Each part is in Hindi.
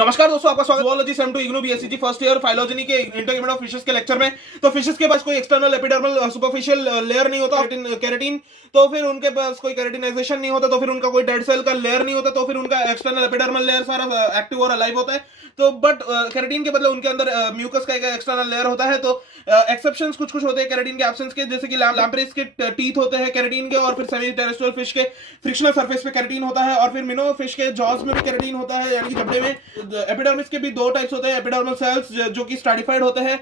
नमस्कार दोस्तों, आपका स्वागत है zoology sem two IGNOU BSc first year phylogeny के इंटीग्रेशन ऑफ फिशेस के लेक्चर में। तो फिशेस के पास कोई एक्सटर्नल एपिडर्मल सुपरफिशियल लेयर नहीं होता केराटिन, तो फिर उनके पास कोई केराटिनाइजेशन नहीं होता, तो फिर उनका कोई डेड सेल का लेयर नहीं होता, तो फिर उनका एक्सटर्नल एपिडर्मल लेयर सारा एक्टिव और अलाइव होता है। तो बट केराटिन के बदले उनके अंदर म्यूकस का एक एक्सटर्नल लेयर होता है। तो एक्सेप्शंस कुछ कुछ होते हैं केराटिन के एब्सेंस के, जैसे कि लैम्प्रेस के टीथ होते हैं केराटिन के, और फिर सेमी टेरेस्ट्रियल फिश के फ्रिक्शनल सरफेस पे केराटिन होता है, और फिर मिनो फिश के जॉज में भी केराटिन होता है, यानी कि जबड़े में। एपिडर्मिस के भी दो टाइप्स होते हैं, एपिडर्मल सेल्स जो कि स्ट्रैटिफाइड होते हैं,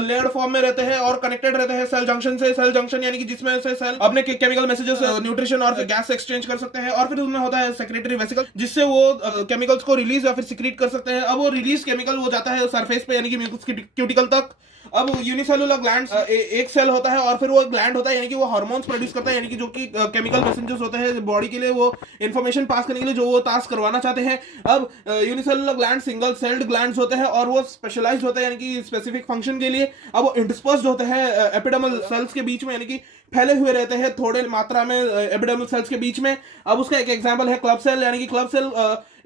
लेयर्ड फॉर्म में रहते हैं और कनेक्टेड रहते हैं सेल जंक्शन से। सेल जंक्शन यानी कि जिसमें से सेल अपने केमिकल मैसेजेस, न्यूट्रिशन और गैस एक्सचेंज कर सकते हैं। और फिर उसमें होता है सेक्रेटरी वेसिकल, जिससे वो केमिकल्स को रिलीज या फिर सिक्रीट कर सकते हैं। अब वो रिलीज केमिकल वो जाता है सरफेस पे, यानी कि म्यूकस क्यूटिकल तक। अब यूनिसेलुलर ग्लैंड्स एक सेल होता है, और फिर वो ग्लैंड होता है, यानी कि वो हार्मोन्स प्रोड्यूस करता है, यानी कि जो कि केमिकल मैसेंजर्स होते हैं बॉडी के लिए, वो इंफॉर्मेशन पास करने के लिए जो वो टास्क करवाना चाहते हैं। अब unicellular gland single celled glands होते हैं, और वो स्पेशलाइज्ड होते हैं, यानी कि स्पेसिफिक फंक्शन के लिए। अब वो इंटरस्पर्स्ड होते हैं एपिडर्मल सेल्स के बीच में, यानी कि फैले हुए रहते हैं थोड़े मात्रा में एपिडर्मल सेल्स के बीच में। अब उसका एक एग्जांपल है क्लब सेल, यानी कि क्लब सेल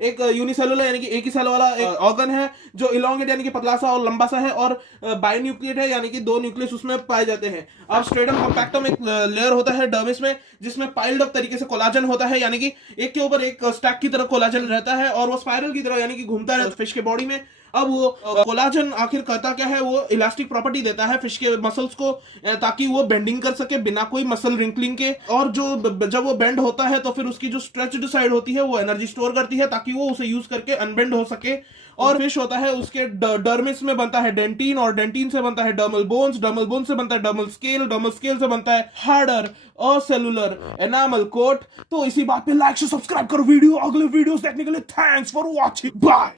एक यूनिसेलुलर यानी कि एक ही सेल वाला ऑर्गन है, जो इलोंगेट यानी कि पतला सा और लंबा सा है, और बाइन्यूक्लिएट है, यानी कि दो न्यूक्लियस उसमें पाए जाते हैं। अब स्ट्रेटम कॉम्पैक्टम एक लेयर होता है डर्मिस में, जिसमें पाइल्ड अप तरीके से कोलाजन होता है, यानी कि एक के ऊपर एक स्टैक की तरह कोलाजन रहता है, और वो स्पाइरल की तरह यानी कि घूमता है फिश के बॉडी में। अब वो कोलाजन आखिर करता क्या है, वो इलास्टिक प्रॉपर्टी देता है फिश के मसल्स को, ताकि वो बेंडिंग कर सके बिना कोई मसल रिंकलिंग के। और जो जब वो बेंड होता है तो फिर उसकी जो स्ट्रेच्ड साइड होती है वो एनर्जी स्टोर करती है, ताकि वो उसे यूज करके अनबेंड हो सके। और फिश होता है उसके डर्मिस में बनता है डेंटिन, और डेंटिन से बनता है डर्मल बोन्स, डर्मल बोन से बनता है डर्मल स्केल, डर्मल स्केल से बनता है हार्डर और सेलुलर एनामल कोट। तो इसी बात पे लाइक से सब्सक्राइब करो वीडियो, अगले वीडियोस देखने के लिए थैंक्स फॉर वॉचिंग, बाय।